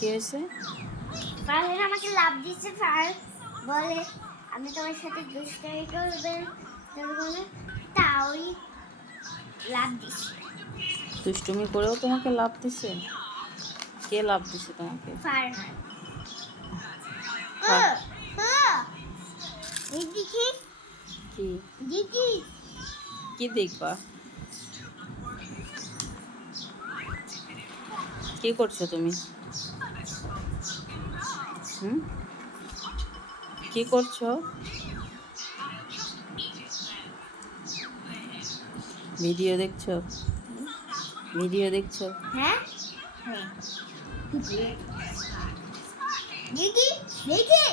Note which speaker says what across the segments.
Speaker 1: কি হয়েছে?
Speaker 2: ফারহান আমাকে লাভ দিচ্ছে বলে আমি তোমার সাথে দুষ্টামি করবে। তারপর বলে তাওই লাভ দিচ্ছে
Speaker 1: দুষ্টুমি করেও তোমাকে লাভ দিছে কে লাভ দিছে তোমাকে?
Speaker 2: ফারহান
Speaker 1: ফার-
Speaker 2: এই দেখি।
Speaker 1: কি?
Speaker 2: দিদি
Speaker 1: কি দেখবা? কি করছ তুমি? হুম? কি করছ? ভিডিও দেখছ? ভিডিও দেখছ?
Speaker 2: হ্যাঁ? হ্যাঁ। দিদি দিদি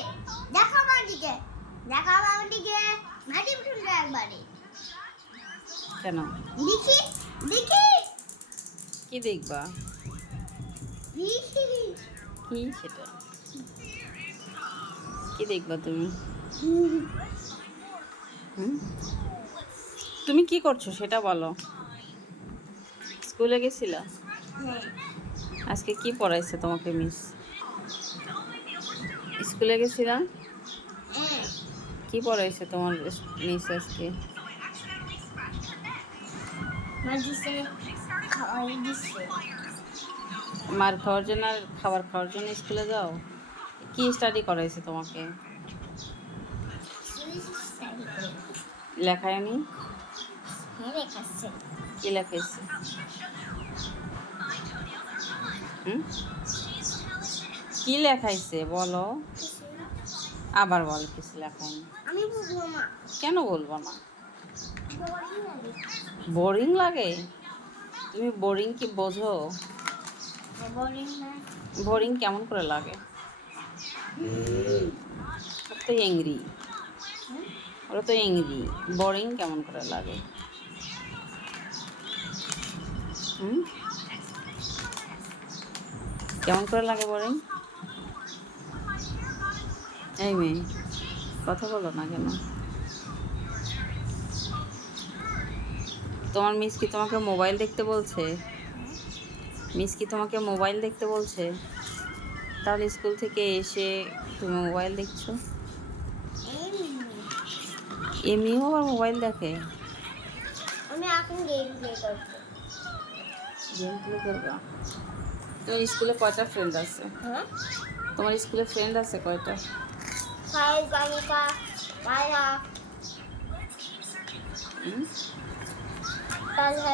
Speaker 2: দেখো আমার দিকে দেখো আমার দিকে মাটি উঠুন একবারে।
Speaker 1: কেন?
Speaker 2: দেখি দেখি
Speaker 1: কি দেখবা?
Speaker 2: দেখি
Speaker 1: কি সেটা? কি দেখবা তুমি? তুমি কি করছ সেটা বলো। স্কুলে গেছিলা?
Speaker 2: হ্যাঁ।
Speaker 1: আজকে কি পড়াইছে তোমাকে মিস স্কুলে গেছিলা?
Speaker 2: হ্যাঁ
Speaker 1: কি পড়াইছে তোমার মিস আজকে? মার খাওয়ার জন্য আর খাবার খাওয়ার জন্য স্কুলে যাও? কি স্টাডি করাইছে তোমাকে? লেখায় নি
Speaker 2: হ্যাঁ
Speaker 1: কি লেখাইছে? কি লেখাইছে বলো? আবার বল কিছু লেখায়নি কেন বলব না? বোরিং লাগে। তুমি বোরিং কি বোঝো? বোরিং কেমন করে লাগে? তো এংরি। ওরা তো এংরি। বোরিং কেমন করে লাগে? কেমন করে লাগে বোরিং এই মেয়ে, কথা বলো না কেন? তোমার মিস কি তোমাকে মোবাইল দেখতে বলছে? মিস কি তোমাকে মোবাইল দেখতে বলছে? তাহলে স্কুল থেকে এসে তুমি মোবাইল দেখছ? এমনিও আবার মোবাইল দেখে?
Speaker 2: আমি এখন গেম প্লে করছি
Speaker 1: গেম প্লে করবা? তোমার স্কুলে কয়টা ফ্রেন্ড আছে?
Speaker 2: হ্যাঁ?
Speaker 1: তোমার স্কুলে ফ্রেন্ড আছে কয়টা?
Speaker 2: তালহা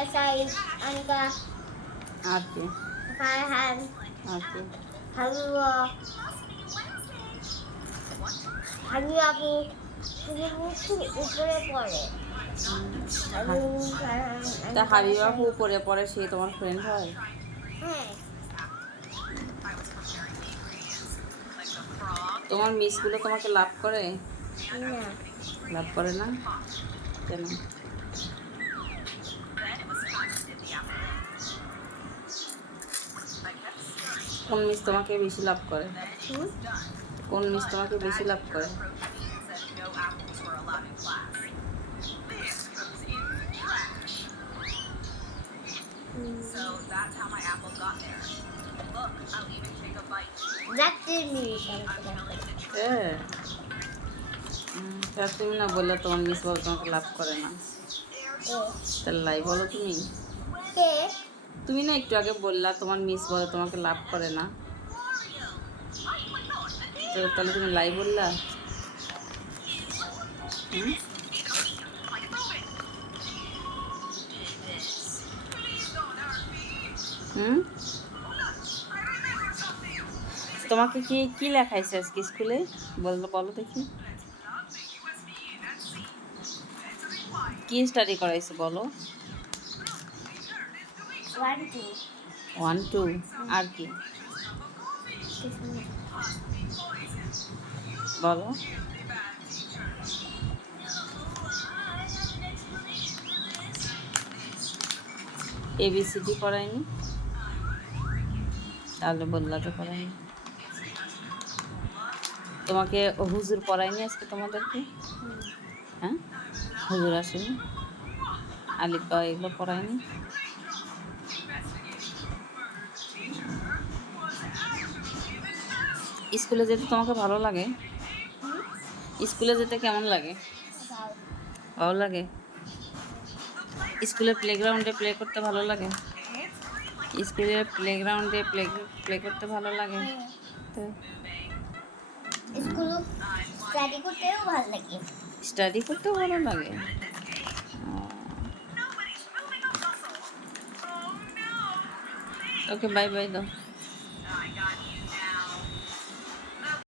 Speaker 2: আনিকা।
Speaker 1: আর কি?
Speaker 2: ফারহান।
Speaker 1: আর কি?
Speaker 2: হাবিবা হাবি আপু তুমি খুব উপরে পড়ে
Speaker 1: তা
Speaker 2: আনিকা,
Speaker 1: হাবিবাবু উপরে পড়ে সে তোমার ফ্রেন্ড হ্যাঁ. তোমার মিসগুলো তোমাকে লাভ করে? লাভ করে না? কেন? কোন মিস তোমাকে বেশি লাভ করে? কোন মিস তোমাকে বেশি লাভ করে? তুমি না বললে তোমার মিস বল তোমাকে লাভ করে না। তাহলে লাই বলো তুমি। তুমি না একটু আগে বললা তোমার মিস বলে তোমাকে লাভ করে না। তাহলে তুমি লাই বললা? হুম? তোমাকে কি কি লেখাইছে আজকে স্কুলে? বলো বলো দেখি। কি স্টাডি করাইছে বলো?
Speaker 2: ওয়ান টু
Speaker 1: আর কি? বলো। এবিসিডি করায়নি? তাহলে বললা তো করায়নি। তোমাকে হুজুর পড়ায়নি আজকে তোমাদেরকে? হ্যাঁ? হুজুর আসেনি? আলিপা এগুলো পড়ায়নি? স্কুলে যেতে তোমাকে ভালো লাগে? স্কুলে যেতে কেমন লাগে? ভালো লাগে? স্কুলের প্লেগ্রাউন্ডে প্লে করতে ভালো লাগে? স্কুলের প্লেগ্রাউন্ডে প্লে প্লে করতে ভালো লাগে? তো
Speaker 2: স্কুল স্টাডি করতেও ভালো লাগে।
Speaker 1: স্টাডি করতেও ভালো লাগে? ওকে বাই বাই দাও।